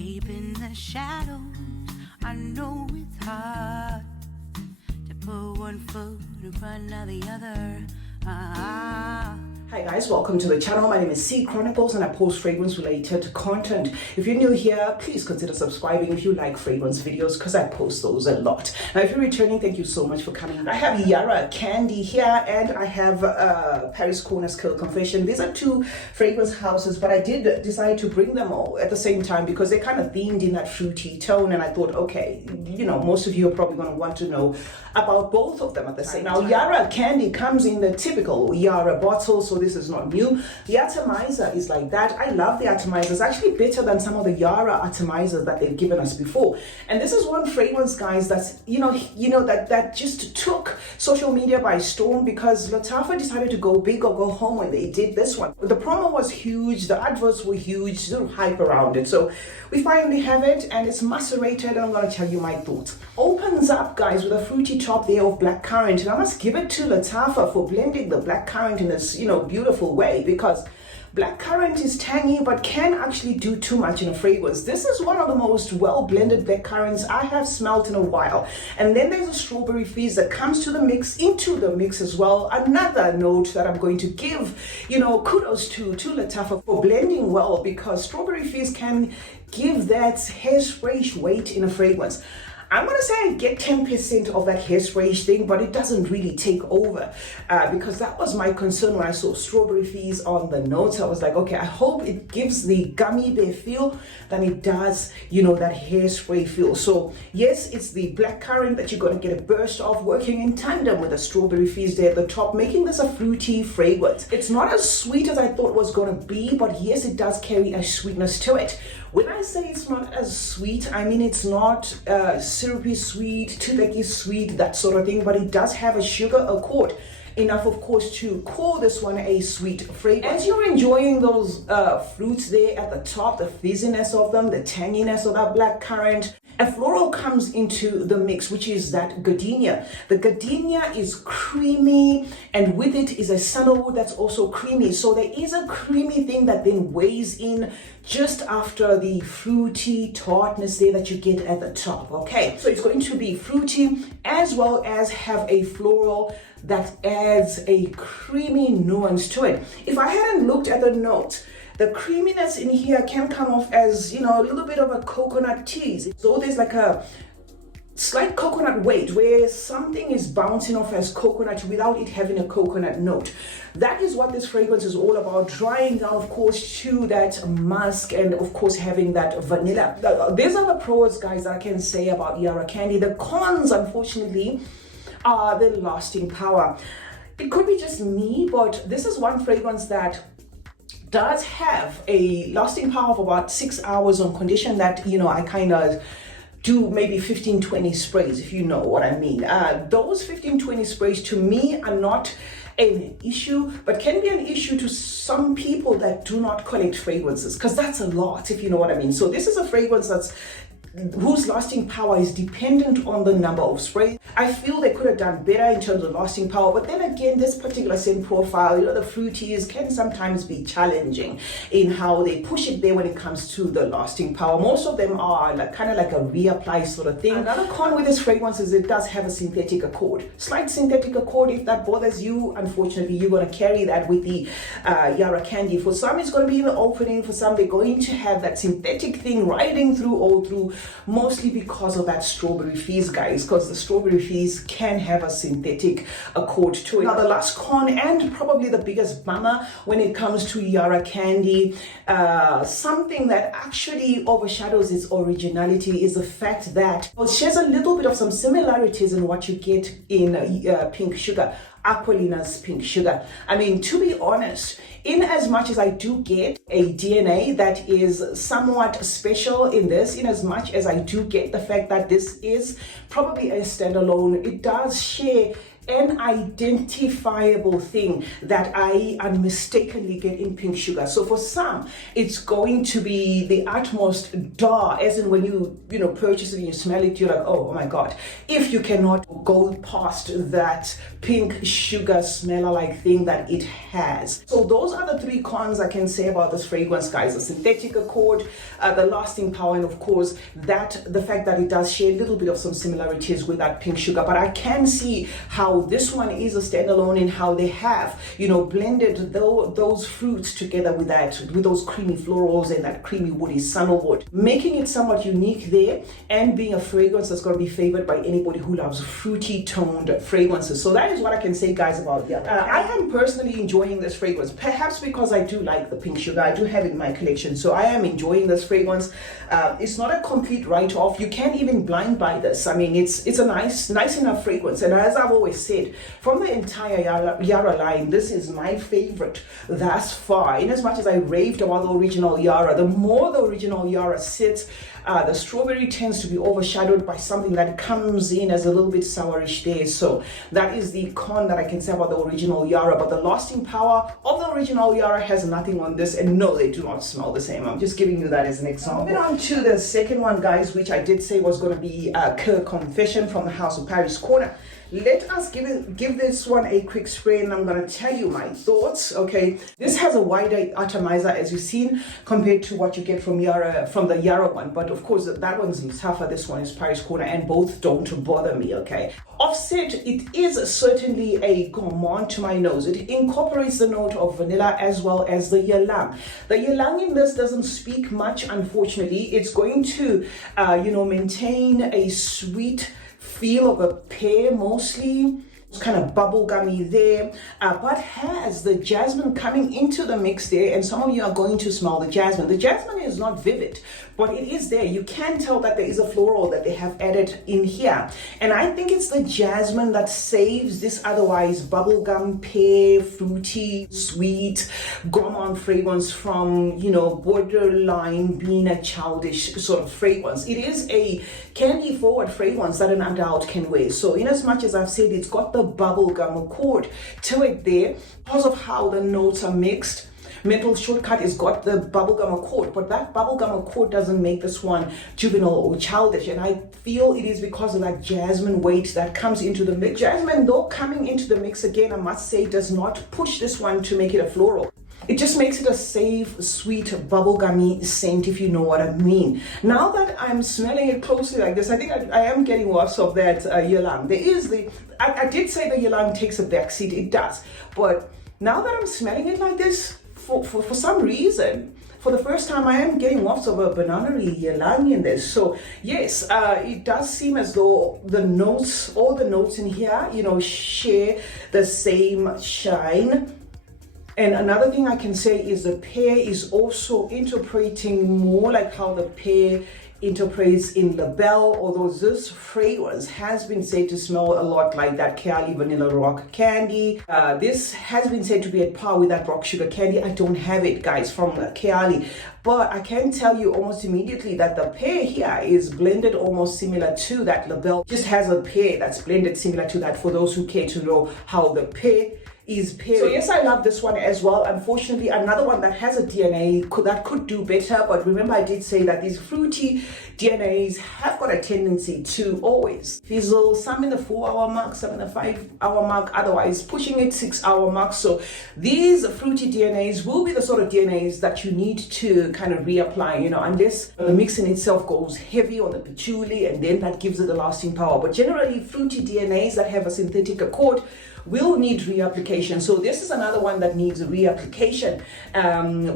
escaping the shadows. I know it's hard to put one foot in front of the other. Hi guys, welcome to the channel. My name is CeeChronicles and I post fragrance related content. If you're new here, please consider subscribing if you like fragrance videos because I post those a lot. Now if you're returning, thank you so much for coming. I have YARA candy here and I have Paris Corner's Khair Confection. These are two fragrance houses, but I did decide to bring them all at the same time because they're kind of themed in that fruity tone, and I thought, okay, you know, most of you are probably going to want to know about both of them at the same time. Now YARA candy comes in the typical YARA bottle, so this is not new. The atomizer is like that. I love the atomizer. It's actually better than some of the YARA atomizers that they've given us before. And this is one fragrance, guys, that's that just took social media by storm because Lattafa decided to go big or go home when they did this one. The promo was huge, the adverts were huge, the hype around it. So we finally have it and it's macerated, and I'm going to tell you my thoughts. Opens up, guys, with a fruity top there of blackcurrant, and I must give it to Lattafa for blending the blackcurrant in this, beautiful way, because blackcurrant is tangy but can actually do too much in a fragrance. This is one of the most well blended blackcurrants I have smelled in a while. And then there's a strawberry fizz that comes to the mix, into the mix as well. Another note that I'm going to give, kudos to Lattafa for blending well, because strawberry fizz can give that hairspray weight in a fragrance. I'm going to say I get 10% of that hairspray thing, but it doesn't really take over because that was my concern when I saw strawberry fizz on the notes. I was like, okay, I hope it gives the gummy bear feel than it does, that hairspray feel. So yes, it's the blackcurrant that you're going to get a burst of, working in tandem with the strawberry fizz there at the top, making this a fruity fragrance. It's not as sweet as I thought it was going to be, but yes, it does carry a sweetness to it. When I say it's not as sweet, I mean it's not syrupy sweet, toothache sweet, that sort of thing, but it does have a sugar accord. Enough, of course, to call this one a sweet fragrance. As you're enjoying those fruits there at the top, the fizziness of them, the tanginess of that blackcurrant, a floral comes into the mix, which is that gardenia. The gardenia is creamy, and with it is a sandalwood that's also creamy. So there is a creamy thing that then weighs in just after the fruity tartness there that you get at the top. Okay, so it's going to be fruity as well as have a floral that adds a creamy nuance to it. If I hadn't looked at the notes, the creaminess in here can come off as, a little bit of a coconut tease. So there's like a slight coconut weight where something is bouncing off as coconut without it having a coconut note. That is what this fragrance is all about, drying down, of course, to that musk and, of course, having that vanilla. These are the pros, guys, that I can say about YARA candy. The cons, unfortunately, are the lasting power. It could be just me, but this is one fragrance that does have a lasting power of about 6 hours on condition that, I kind of do maybe 15-20 sprays, if you know what I mean. Those 15-20 sprays to me are not an issue, but can be an issue to some people that do not collect fragrances, because that's a lot, if you know what I mean. So this is a fragrance whose lasting power is dependent on the number of sprays. I feel they could have done better in terms of lasting power, but then again, this particular scent profile, the fruities can sometimes be challenging in how they push it there when it comes to the lasting power. Most of them are kind of like a reapply sort of thing. Another con with this fragrance is it does have a synthetic accord. Slight synthetic accord. If that bothers you, unfortunately, you're going to carry that with the YARA candy. For some, it's going to be in the opening. For some, they're going to have that synthetic thing riding through all through, mostly because of that strawberry fizz, guys, because the strawberry fizz can have a synthetic accord to it. Now the last con, and probably the biggest bummer when it comes to YARA candy, something that actually overshadows its originality, is the fact that it shares a little bit of some similarities in what you get in pink sugar, Aquilina's pink sugar. I mean, to be honest, in as much as I do get a DNA that is somewhat special in this, in as much as I do get the fact that this is probably a standalone, it does share an identifiable thing that I unmistakably get in pink sugar. So for some, it's going to be the utmost duh, as in when you purchase it and you smell it, you're like, oh my God. If you cannot go past that pink sugar smeller-like thing that it has. So those are the 3 cons I can say about this fragrance, guys. The synthetic accord, the lasting power, and of course the fact that it does share a little bit of some similarities with that pink sugar. But I can see how this one is a standalone in how they have blended those fruits together with those creamy florals and that creamy woody sandalwood, making it somewhat unique there, and being a fragrance that's going to be favored by anybody who loves fruity toned fragrances. So that is what I can say, guys, about that. I am personally enjoying this fragrance, perhaps because I do like the pink sugar. I do have it in my collection, so I am enjoying this fragrance. It's not a complete write-off. You can't even blind buy this. I mean, it's a nice enough fragrance, and as I've always said, from the entire YARA line, this is my favorite thus far. In as much as I raved about the original YARA, the more the original YARA sits, the strawberry tends to be overshadowed by something that comes in as a little bit sourish there. So that is the con that I can say about the original YARA. But the lasting power of the original YARA has nothing on this, and no, they do not smell the same. I'm just giving you that as an example. Moving on to the second one, guys, which I did say was going to be Khair Confection from the House of Paris Corner. Let us give this one a quick spray, and I'm going to tell you my thoughts. Okay, this has a wider atomizer, as you've seen, compared to what you get from the YARA one. But of course, that one's Lattafa, this one is Paris Corner, and both don't bother me. Okay, offset, it is certainly a gourmand to my nose. It incorporates the note of vanilla as well as the ylang. The ylang in this doesn't speak much, unfortunately. It's going to maintain a sweet feel of a pear mostly. It's kind of bubblegummy there, but has the jasmine coming into the mix there, and some of you are going to smell the jasmine. The jasmine is not vivid, but it is there. You can tell that there is a floral that they have added in here, and I think it's the jasmine that saves this otherwise bubblegum, pear, fruity, sweet, gourmand fragrance from, borderline being a childish sort of fragrance. It is a candy forward fragrance that an adult can wear. So in as much as I've said it's got the bubblegum accord to it there, because of how the notes are mixed, Mental Shortcut has got the bubblegum accord, but that bubblegum accord doesn't make this one juvenile or childish, and I feel it is because of that jasmine weight that comes into the mix. Jasmine, though, coming into the mix again, I must say, does not push this one to make it a floral. It just makes it a safe, sweet, bubblegummy scent, if you know what I mean. Now that I'm smelling it closely like this, I think I am getting wafts of that ylang. There is I did say the ylang takes a backseat, it does. But now that I'm smelling it like this, for some reason, for the first time, I am getting wafts of a banana-y ylang in this. So yes, it does seem as though all the notes in here, share the same shine. And another thing I can say is the pear is also interpreting more like how the pear interprets in La Belle, although this fragrance has been said to smell a lot like that Khair Vanilla Rock Candy. This has been said to be at par with that Rock Sugar Candy. I don't have it, guys, from Khair, but I can tell you almost immediately that the pear here is blended almost similar to that La Belle. Just has a pear that's blended similar to that, for those who care to know how the pear is pear. So yes, I love this one as well. Unfortunately, another one that has a DNA that could do better, but remember I did say that these fruity DNAs have got a tendency to always fizzle, some in the 4-hour mark, some in the 5-hour mark, otherwise pushing it 6-hour mark. So these fruity DNAs will be the sort of DNAs that you need to kind of reapply, unless the mix in itself goes heavy on the patchouli, and then that gives it the lasting power. But generally, fruity DNAs that have a synthetic accord will need reapplication. So this is another one that needs a reapplication,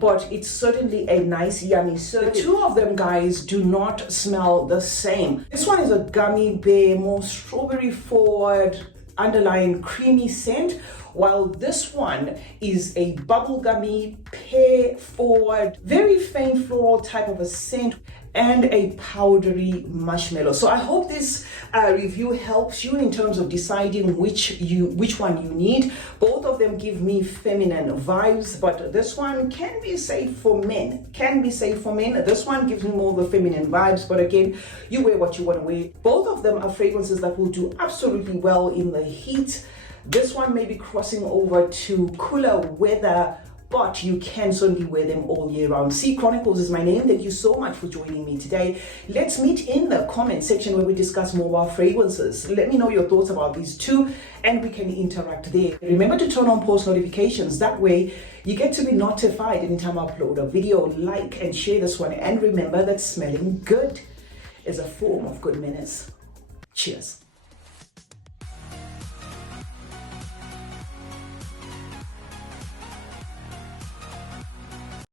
but it's certainly a nice, yummy. So the two of them, guys, do not smell the same. This one is a gummy bear, more strawberry forward, underlying creamy scent, while this one is a bubblegummy, pear forward, very faint floral type of a scent, and a powdery marshmallow. So I hope this review helps you in terms of deciding which one you need. Both of them give me feminine vibes, but this one can be safe for men. This one gives me more of the feminine vibes, but again, you wear what you want to wear. Both of them are fragrances that will do absolutely well in the heat. This one may be crossing over to cooler weather, but you can certainly wear them all year round. C Chronicles is my name. Thank you so much for joining me today. Let's meet in the comment section where we discuss more about fragrances. Let me know your thoughts about these two and we can interact there. Remember to turn on post notifications. That way you get to be notified anytime I upload a video. Like and share this one. And remember that smelling good is a form of good manners. Cheers.